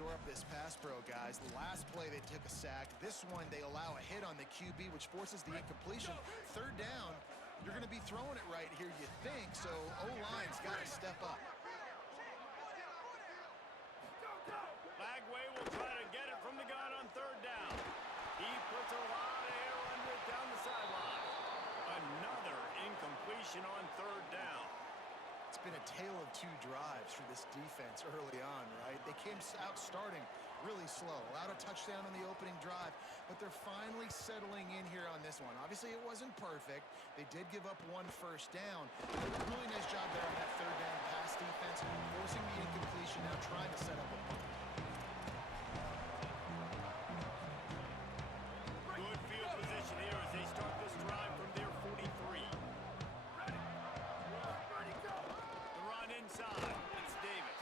shore up this pass pro, guys. The last play they took a sack. This one they allow a hit on the QB, which forces the incompletion. Third down, you're going to be throwing it right here, you think, so O-line's got to step up. Lagway will try to get it from the gun on third down. He puts a lot of air under it down the sideline. Another incompletion on third down. It's been a tale of two drives for this defense early on, right? They came out starting really slow, allowed a touchdown on the opening drive, but they're finally settling in here on this one. Obviously, it wasn't perfect. They did give up one first down. Really nice job there on that third down pass defense, forcing the incompletion, now trying to set up a punt. Good field position here as they start this drive from their 43. The run inside. It's Davis.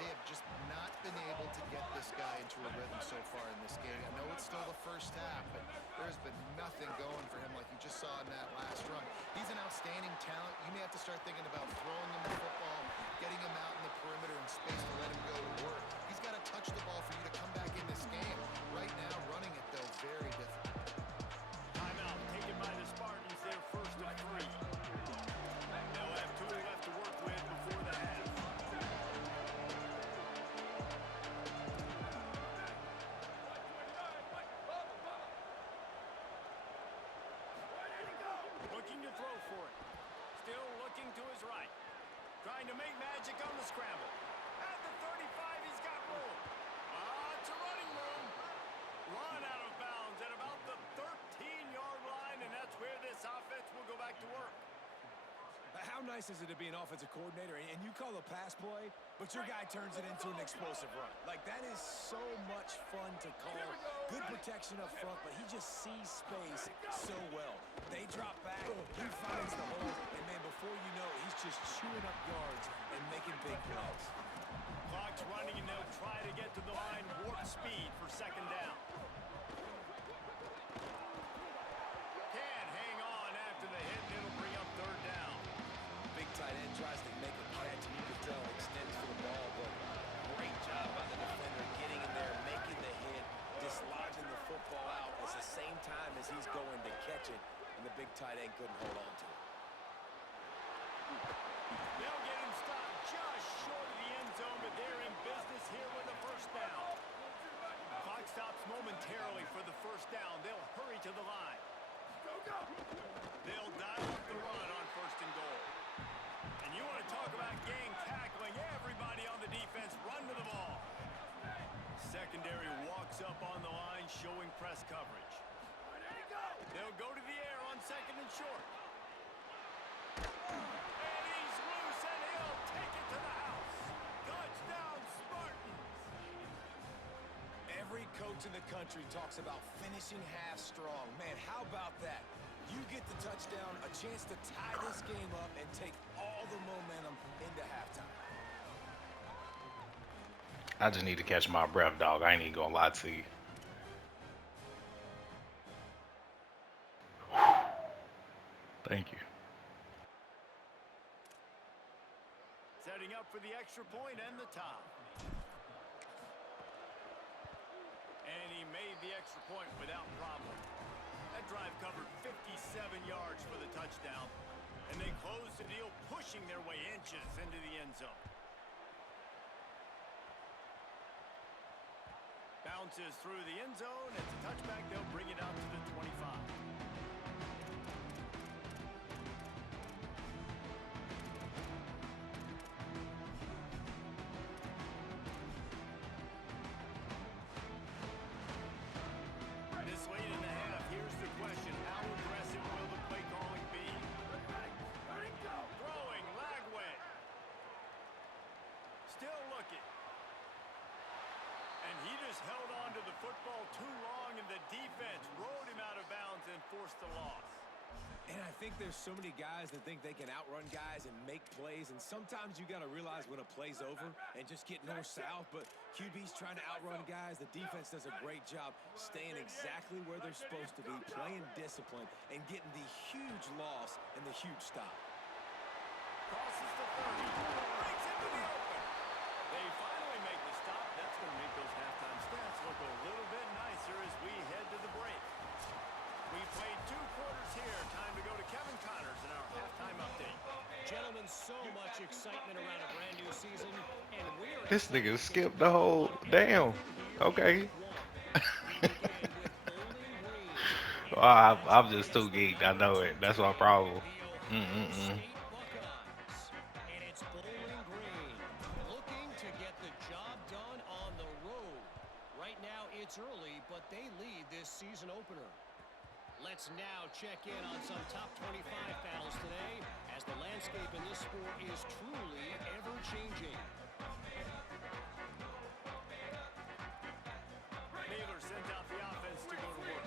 They have just not been able to get this guy into a rhythm so far in this game. I know it's still the first half, but there's been nothing going for him like you just saw in that last run. He's an outstanding talent. You may have to start thinking about throwing him the football, getting him out in the perimeter in space to let him go to work. He's got to touch the ball for you to come back in this game. Right now, running it, though, very difficult. Timeout taken by the Spartans, their first of 3. They'll have 2 left to work with before the half. Looking to throw for it. Still looking to his right. Trying to make magic on the scramble. At the 35, he's got room. It's a running room. Run out of bounds at about the 13-yard line, and that's where this offense will go back to work. How nice is it to be an offensive coordinator and you call a pass play, but your guy turns it into an explosive run? Like, that is so much fun to call. Good protection up front, but he just sees space so well. They drop back, he finds the hole, and man, before you know it, he's just chewing up yards and making big plays. Clock's running, and they'll try to get to the line warp speed for second down. Can't hang on after the hit, and it'll bring up third down. Big tight end tries to make a catch, and you can tell extends for the ball, but great job by the defender getting in there, making the hit, dislodging the football out at the same time as he's going to catch it, and the big tight end couldn't hold on to it. They'll get him stopped just short of the end zone, but they're in business here with a first down. Clock stops momentarily for the first down. They'll hurry to the line. They'll dial up the run on first and goal. And you want to talk about gang tackling. Everybody on the defense run to the ball. Secondary walks up on the line, showing press coverage. They'll go to the air on second and short. And he's loose, and he'll take it to the house. Touchdown, Spartans. Every coach in the country talks about finishing half strong. Man, how about that? You get the touchdown, a chance to tie this game up and take all the momentum into halftime. I just need to catch my breath, dog. I ain't even gonna lie to you. Thank you. Setting up for the extra point and the tie. And he made the extra point without problem. That drive covered 57 yards for the touchdown. And they closed the deal, pushing their way inches into the end zone. Bounces through the end zone. It's a touchback. They'll bring it out to the 25. This late in the half, here's the question. How aggressive will the play calling be? Throwing, Lagway. Still looking. And he just held on to the football too long, and the defense rode him out of bounds and forced the loss. And I think there's so many guys that think they can outrun guys and make plays, and sometimes you got to realize when a play's over and just get north-south, but QB's trying to outrun guys. The defense does a great job staying exactly where they're supposed to be, playing discipline, and getting the huge loss and the huge stop. Crosses the 30, breaks into the open. They finally make the stop. That's going to be so much excitement around a brand new season, and we're This nigga excited to skipped kick the off whole damn. everything here in Okay. week one. We begin with Bowling Green, Oh, and their I'm matchup just too against the geeked. I number know two it. That's my team, problem. the Ohio Mm-mm-mm. State Buckeyes. And it's Bowling Green looking to get the job done on the road. Right now it's early, but they lead this season opener. Let's now check in on some top 25 battles today, as the landscape in this sport is truly ever-changing. Naylor sends out the offense to go to work.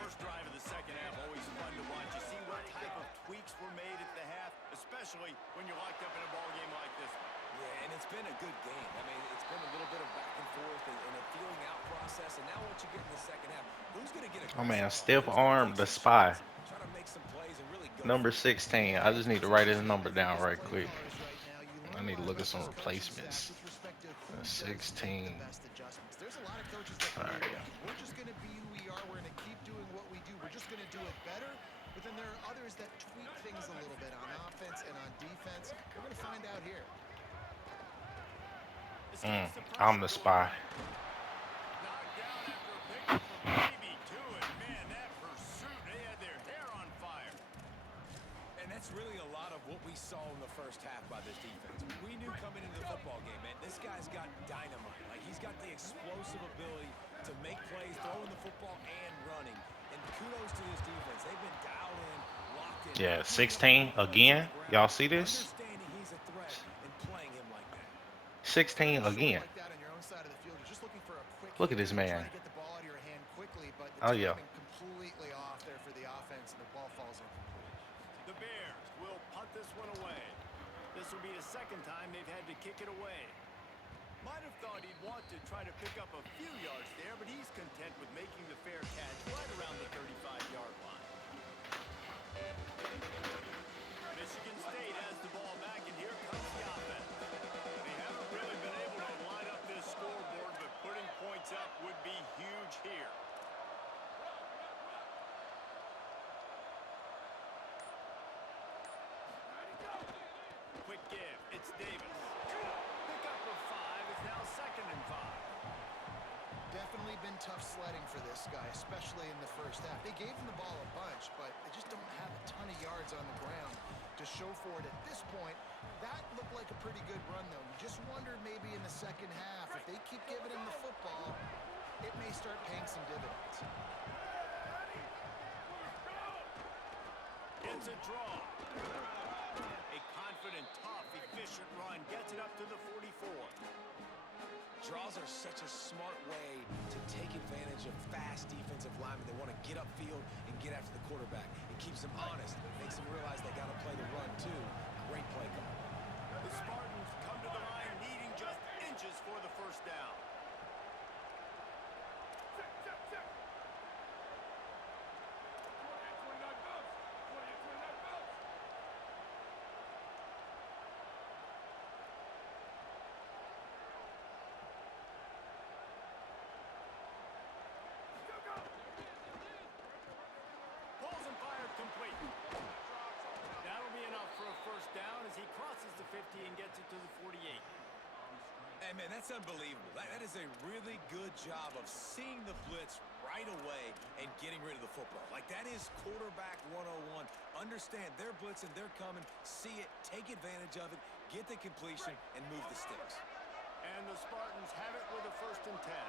First drive of the second half, always fun to watch. You see what type of tweaks were made at the half, especially when you're locked up in a ball game like this one. Yeah, and it's been a good game. I mean, it's been a little bit of back and forth and a feeling out process. And now what you get in the second half, who's going to get Oh man, aggressive? stiff Who's going to arm take the some spy. shots, try to make some plays, and really go Number for it? 16. I just need to It's write his interesting number because with down this right play quick. callers right now, you I learn a need to lot look at about some this coaching staff replacements. with respect to who does make 16. the best adjustments. There's a lot of coaches that All believe right. we're just going to be who we are. We're going to keep doing what we do. We're just going to do it better. But then there are others that tweak things a little bit on offense and on defense. We're going to find out here. Escapes the I'm pressure the going spy. right. Knocked down after a pickup from maybe two, and man, that pursuit, they had their hair on fire. And that's really a lot of what we saw in the first half by this defense. We knew coming into the football game, man, this guy's got dynamite. Like, he's got the explosive ability to make plays, throwing the football and running. And kudos to this defense. They've been dialed in, locked in. Yeah, Putting up 16 big plays on again. the ground, Y'all see this? understanding he's a threat and playing him like that. 16 Short again. like that on your own side of the field. You're just looking for a quick Look at hit. this You're man. trying to get the ball out of your hand quickly, but the Oh yeah. timing completely off there for the offense, and the ball falls incomplete. The Bears will punt this one away. This will be the second time they've had to kick it away. Might have thought he'd want to try to pick up a few yards there, but he's content with making the fair catch right around the 35-yard line. Michigan State has the ball back, and here comes the offense. They haven't really been able to line up this scoreboard, but putting points up would be huge here. Quick give. It's Davis. Pickup of 5 is now 2nd and 5. Definitely been tough sledding for this guy, especially in the first half. They gave him the ball a bunch, but they just don't have a ton of yards on the ground to show for it at this point. That looked like a pretty good run, though. You just wonder maybe in the second half, if they keep giving him the football, it may start paying some dividends. It's a draw. A confident, tough, efficient run gets it up to the 44. Draws are such a smart way to take advantage of fast defensive linemen. They want to get upfield and get after the quarterback. It keeps them honest. It makes them realize they got to play the run, too. Great play call. The Spartans come to the line needing just inches for the first down. Pulls and fired complete. That'll be enough for a first down as he crosses the 50 and gets it to the 48. Hey, man, that's unbelievable. That is a really good job of seeing the blitz right away and getting rid of the football. Like, that is quarterback 101. Understand they're blitzing, they're coming, see it, take advantage of it, get the completion, and move the sticks. And the Spartans have it with a 1st and 10.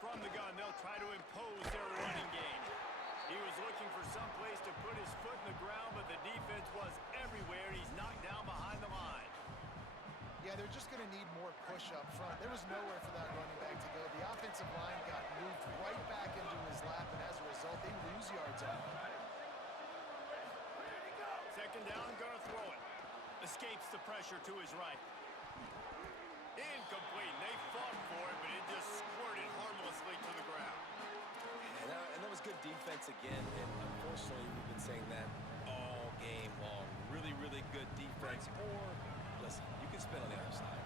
From the gun, they'll try to impose their running game. He was looking for some place to put his foot in the ground, but the defense was everywhere, and he's knocked down behind the line. Yeah, they're just going to need more push up front. There was nowhere for that running back to go. The offensive line got moved right back into his lap, and as a result, they lose yards on him. 2nd down, gonna throw it. Escapes the pressure to his right. Incomplete. They fought for it, but it just squirted harmlessly to the ground. And that was good defense again, and unfortunately, we've been saying that all game long. really, really good defense, or, listen, you can spin on the other side.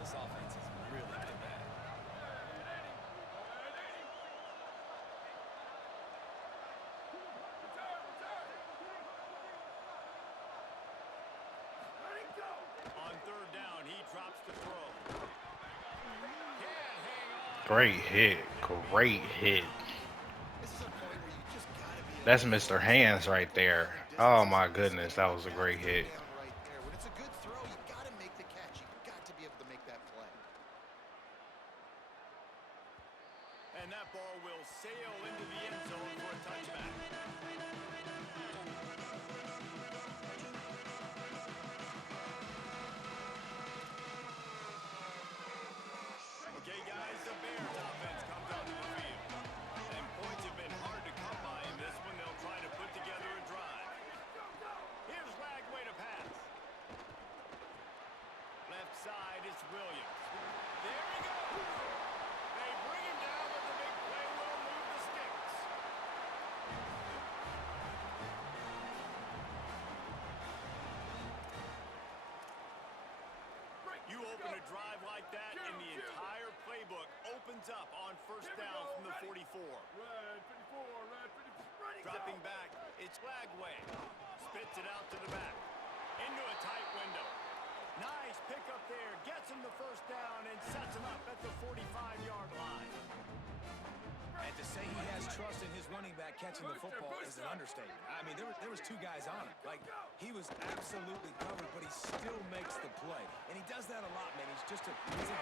This offense has really been bad. On third down, he drops the throw. Can't hang on. Great hit. Great hit. This is a point where you just gotta be able That's to Mr. throw Hands the right ball there. the Oh distances my in this goodness, game. that You was a gotta great get it hit. down right there. When it's a good throw, you gotta make the catch. You got to be able to make that play. And that ball will sail into the end zone for a touchback. Okay, guys, the Bears offense comes onto the field. And points have been hard to come by in this one. They'll try to put together a drive. Here's Lagway to pass. Left side, it's Williams. There he goes. They bring him down, but the big play will move the sticks. You open a drive like that, and the entire playbook opens up on first down from the 44. Dropping back, it's Lagway. Spits it out to the back. Into a tight window. Nice pickup there. Gets him the first down and sets him up at the 45-yard line. And to say he has trust in his running back catching the football is an understatement. I mean, there was two guys on him. Like, he was absolutely covered, but he still makes the play. And he does that a lot, man. He's a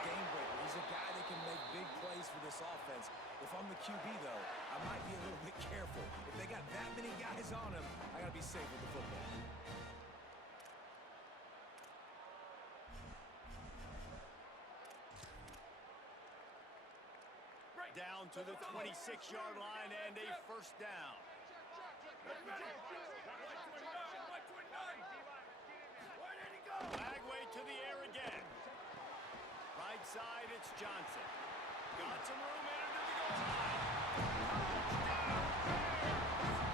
game breaker. He's a guy that can make big plays for this offense. If I'm the QB, though, I might be a little bit careful. If they got that many guys on him, I got to be safe with the football. Down to the 26-yard line and a first down. Lagway to the air again. Right side, it's Johnson. Got some room in into the goal line. Touchdown, Bears!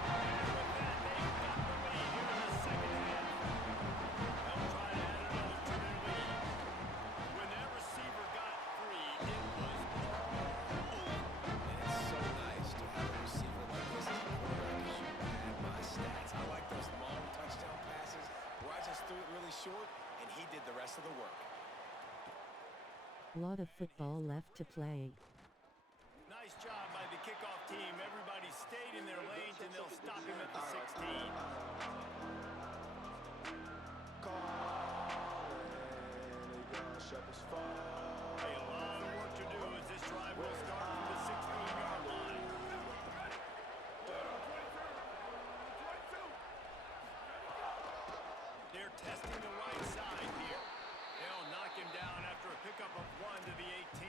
And with that, they've got the lead here in the second half. They'll try to add another to their lead. When that receiver got free, it was all over. And it's so nice to have a receiver like this as a quarterback to shoot pad my stats. I like those long touchdown passes where I just threw it really short and he did the rest of the work. Lot of football left to play. Nice job by the kickoff team. Everybody stayed in their lanes, and they'll stop him at the 16. Hey, a lot of work to do as this drive will start from the 16-yard line. They're testing the right side here. They'll knock him down after a pickup of 1 to the 18.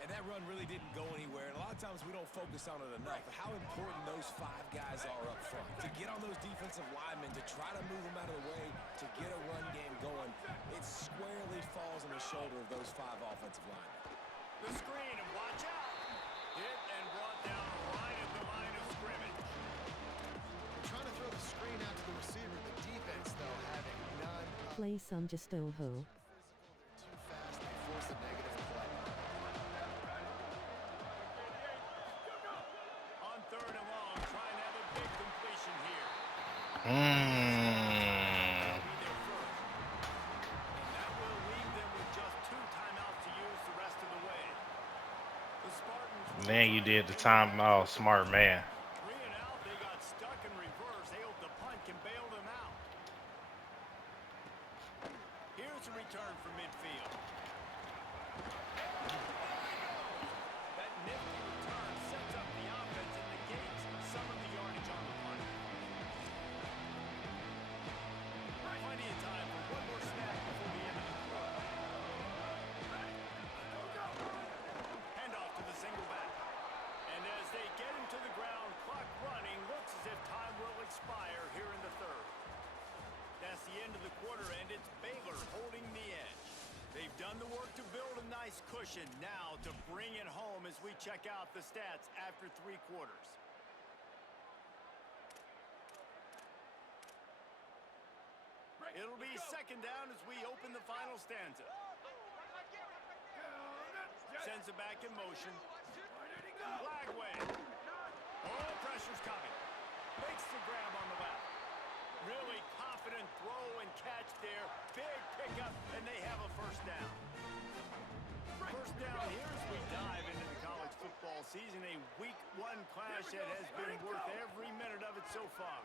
And that run really didn't go anywhere. And a lot of times we don't focus on it enough. But how important those five guys are up front. To get on those defensive linemen, to try to move them out of the way, to get a run game going, it squarely falls on the shoulder of those five offensive linemen. The screen, and watch out. Hit and brought down right at the line of scrimmage. Trying to throw the screen out to the receiver. The defense, though, having none of Play some just too oh. fast. They force a negative play. On third and long, trying to have a big completion here. Mmm. Be there first. And that will leave them with just 2 timeouts to use the rest of the way. The Spartans. Then you did the time. Oh, smart man. 3 and out, they got stuck in reverse. They hope the punt can bail them out. Here's a return from midfield. That nifty return sets up the offense and negates some of the yardage on the punt. Plenty of time for one more snap before the end of the quarter. Handoff to the single back. And as they get him to the ground, clock running, looks as if time will expire here in the third. That's the end of the quarter, and it's Baylor holding the edge. They've done the work to build a nice cushion. Now to bring it home as we check out the stats after 3 quarters. It'll be second down as we open the final stanza. Sends it back in motion. Flag wave. Oh, pressure's coming. Makes the grab on the left. Really confident throw and catch there. Big pickup, and they have a first down. First down here as we dive into the college football season. A week 1 clash that has been worth every minute of it so far.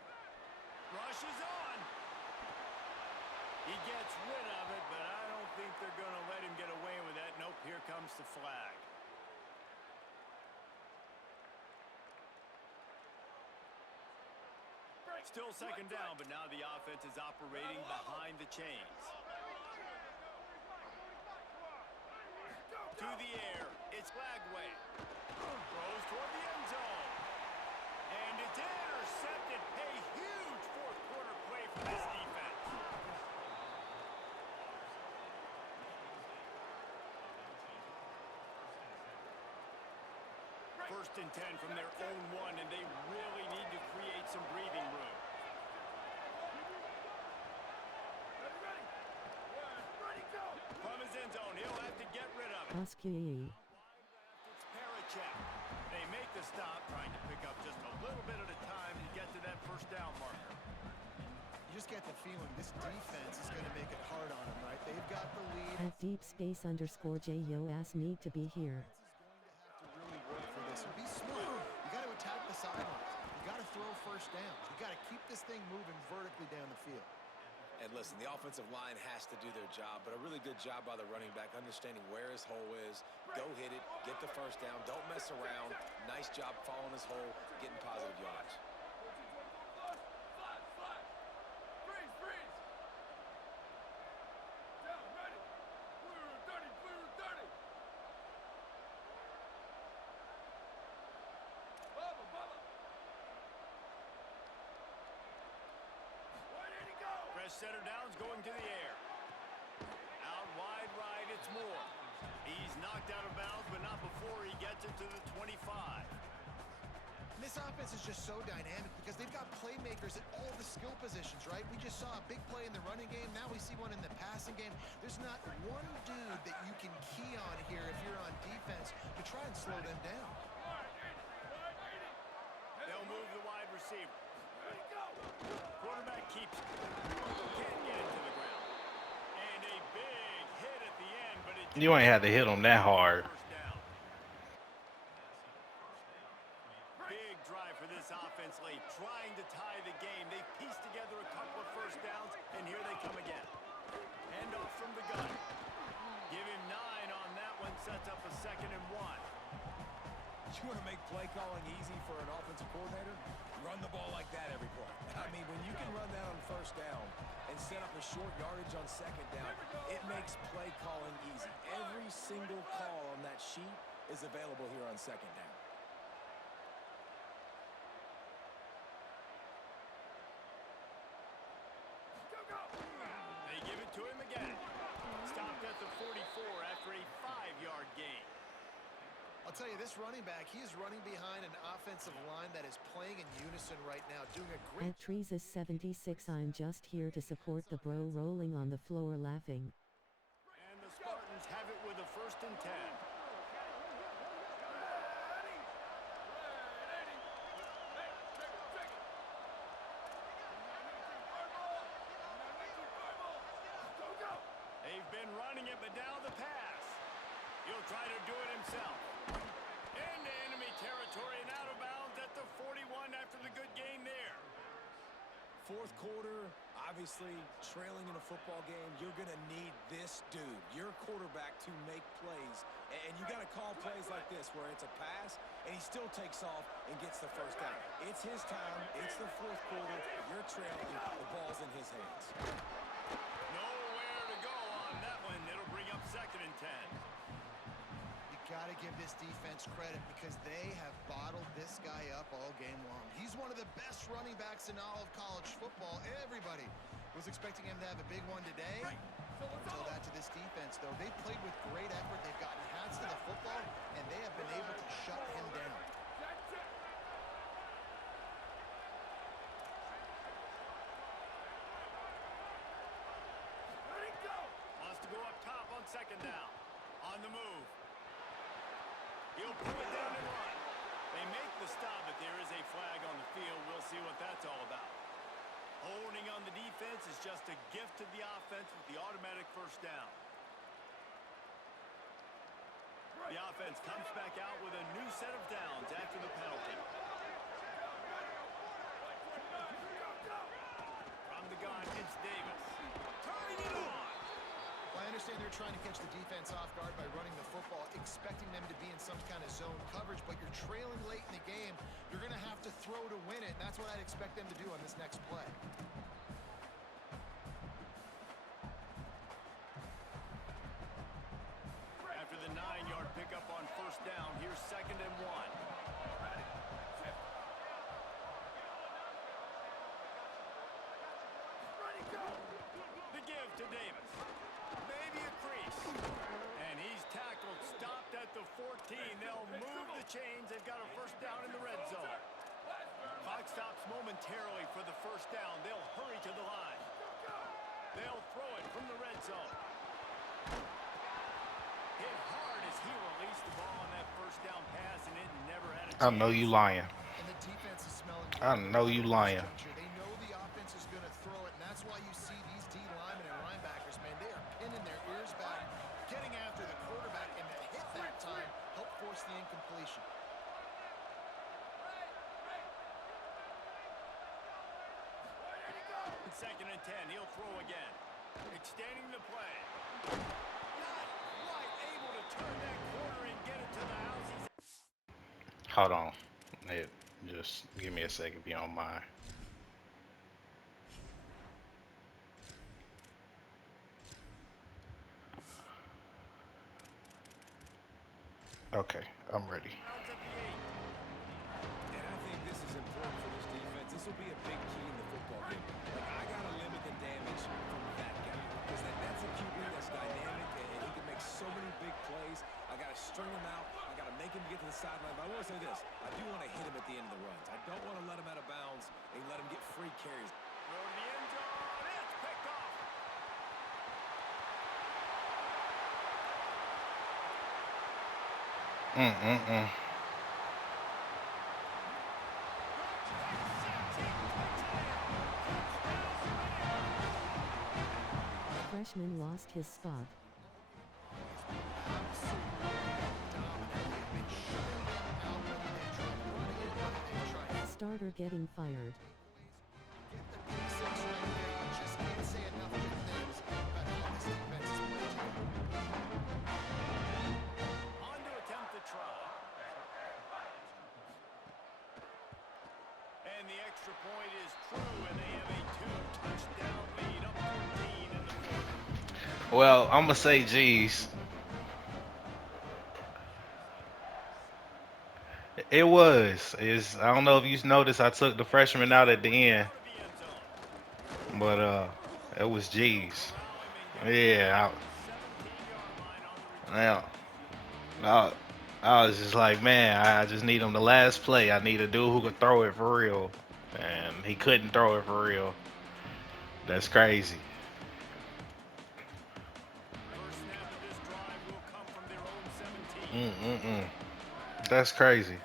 Rush is on. He gets rid of it, but I don't think they're going to let him get away with that. Nope, here comes the flag. Still second down, but now the offense is operating behind the chains. To the air, it's Lagway. Throws toward the end zone. And it's intercepted. A huge fourth quarter play for this defense. First and 10 from their own 1, and they really need to create some breathing room. From his end zone, he'll have to get rid of it. Askew. It's Parachek. They make the stop, trying to pick up just a little bit at a time to get to that first down marker. You just get the feeling this defense is going to make it hard on them, right? They've got the lead. At deep space underscore JOS need to be here. To really work for this and be smart. You got to attack the sidelines. You got to throw first down. You got to keep this thing moving vertically down the field. And listen, the offensive line has to do their job, but a really good job by the running back, understanding where his hole is. Go hit it, get the first down, don't mess around. Nice job following his hole, getting positive yards. Center down's going to the air. Out wide right, it's Moore. He's knocked out of bounds, but not before he gets it to the 25. This offense is just so dynamic because they've got playmakers at all the skill positions, right? We just saw a big play in the running game. Now we see one in the passing game. There's not one dude that you can key on here if you're on defense to try and slow them down. They'll move the wide receiver. Quarterback keeps it. Can't get it to the ground. And a big hit at the end, but it You ain't had to hit him that hard. first down. Big drive for this offense late, trying to tie the game. They pieced together a couple of first downs, and here they come again. Hand off from the gun. Give him 9 on that one, sets up a 2nd and 1. You want to make play calling easy for an offensive coordinator? Run the ball like that every play. I mean, when you can run that on first down and set up a short yardage on second down, it makes play calling easy. Every single call on that sheet is available here on second down. They give it to him again. Stopped at the 44 after a 5-yard gain. I'll tell you, this running back, he is running behind an offensive line that is playing in unison right now, doing a great At Trees 76 I'm just here to support the bro rolling on the floor laughing. And the Spartans have it with a 1st and 10. They've been running it, but now the pass. He'll try to do it himself. Into enemy territory and out of bounds at the 41 after the good gain there. Fourth quarter, obviously trailing in a football game, you're going to need this dude, your quarterback, to make plays. And you got to call plays like this where it's a pass and he still takes off and gets the first down. It's his time. It's the fourth quarter. You're trailing. The ball's in his hands. Nowhere to go on that one. It'll bring up 2nd and 10. Got to give this defense credit because they have bottled this guy up all game long. He's one of the best running backs in all of college football. Everybody was expecting him to have a big one today. Until that to this defense, though. They played with great effort. They've gotten hats to the football, and they have been able to shut him down. On the move. He'll pull it down and run. They make the stop, but there is a flag on the field. We'll see what that's all about. Holding on the defense is just a gift to the offense with the automatic first down. The offense comes back out with a new set of downs after the penalty. From the gun, it's Davis. Turning it on. Well, I understand they're trying to catch the defense off guard by running the football, expecting them to be in some kind of zone coverage, but you're trailing late in the game. You're going to have to throw to win it, and that's what I'd expect them to do on this next play. After the 9-yard pickup on first down, here's 2nd and 1. The give to Davis. Maybe a crease. And he's tackled, stopped at the 14. They'll move the chains. They've got a first down in the red zone. Clock stops momentarily for the first down. They'll hurry to the line. They'll throw it from the red zone. Hit hard as he released the ball on that first down pass, and it never had a chance. I know you lying. And the defense is smelling. I know you lying. They know the offense is going to throw it, and that's why you see these D linemen and linebackers, man, they are pinning their ears back, getting after the quarterback, and that hit that time helped force the incompletion. Second and 10, he'll throw again. Extending the play. Not quite able to turn that corner and get it to the house. Hold on. Just give me a second if you don't mind. Okay, I'm ready. And I think this is important for this defense. This will be a big key in the football game. Like, I got to limit the damage from that guy. Because that's a QB that's dynamic, and he can make so many big plays. I got to string him out. I got to make him get to the sideline. But I want to say this. I do want to hit him at the end of the runs. I don't want to let him out of bounds and let him get free carries. Throw to the end zone. It's picked off. The freshman lost his spot. Starter getting fired. On to attempt the try. And the extra point is true, and they have a 2-touchdown lead up 14 in the fourth. Well, I'm gonna say G's. It was. I don't know if you noticed I took the freshman out at the end. Out of the end zone. But it was G's. Yeah. 17-yard line on the return. Now, I was just like, man, I just need him the last play. I need a dude who could throw it for real. And he couldn't throw it for real. That's crazy. First snap of this drive will come from their own 17. That's crazy.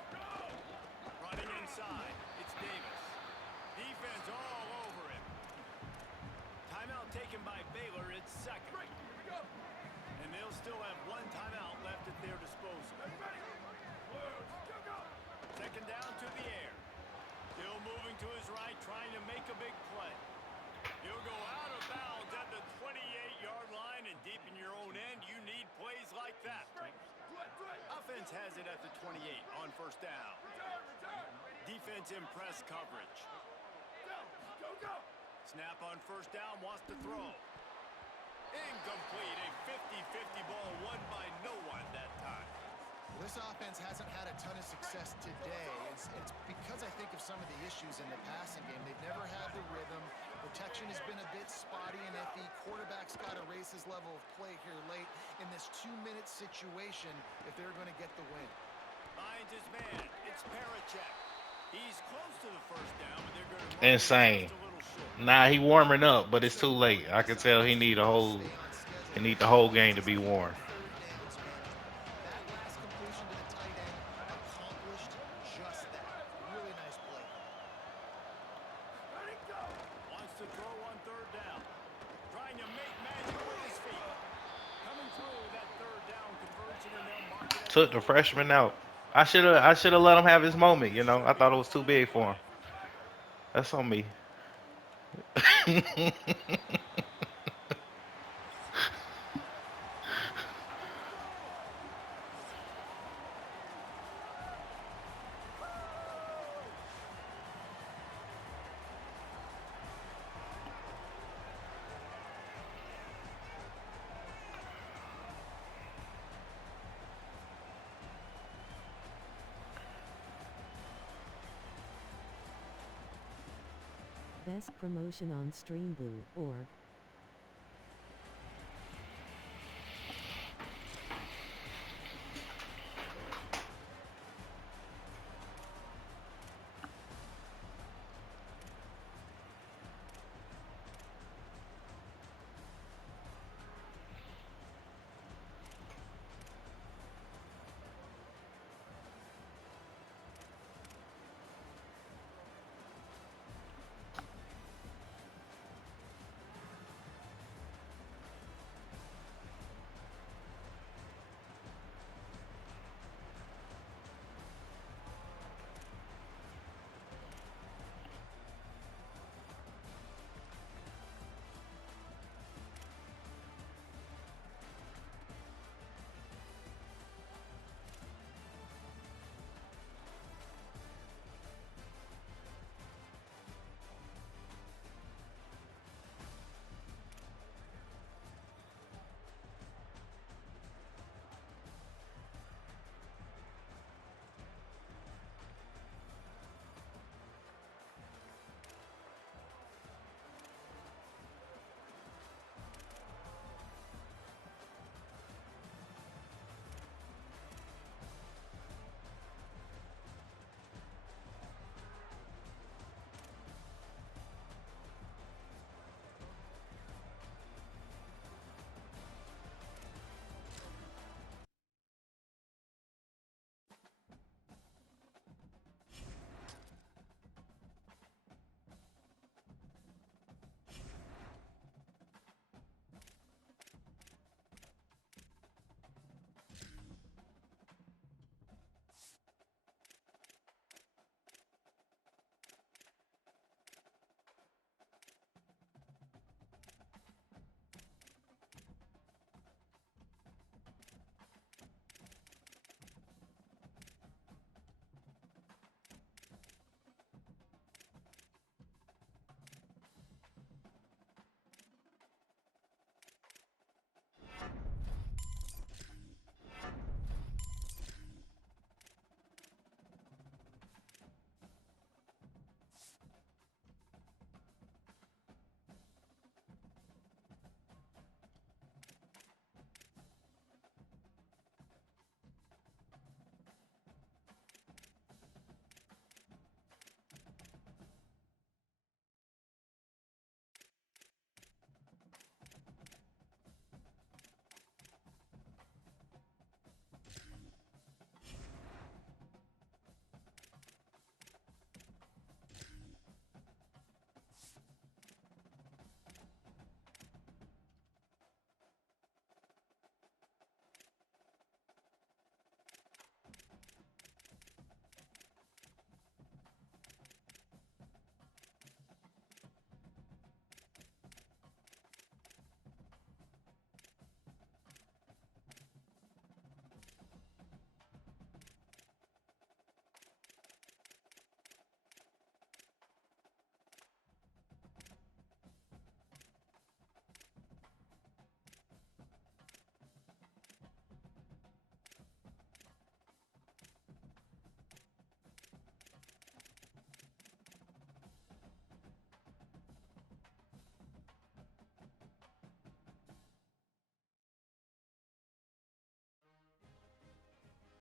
Running inside, it's Davis. Defense all over him. Timeout taken by Baylor, it's second. And they'll still have one timeout left at their disposal. Second down to the air. Still moving to his right, trying to make a big play. He'll go out of bounds at the 28-yard line, and deep in your own end, you need plays like that. Offense has it at the 28 on first down. Defense in press coverage. Snap on first down, wants to throw. Incomplete, a 50-50 ball won by no one that time. This offense hasn't had a ton of success today. It's because I think of some of the issues in the passing game. They've never had the rhythm. Protection has been a bit spotty and iffy. Quarterback's got to raise his level of play here late in this 2-minute situation if they're going to get the win. Finds his man. It's Parachek. He's close to the first down, but they're going to Insane. just a little short. Nah, he warming up, but it's too late. I can tell he need the whole game to be warm. took the freshman out. I should have let him have his moment. You know, I thought it was too big for him. That's on me. Best promotion on Streamblue.org.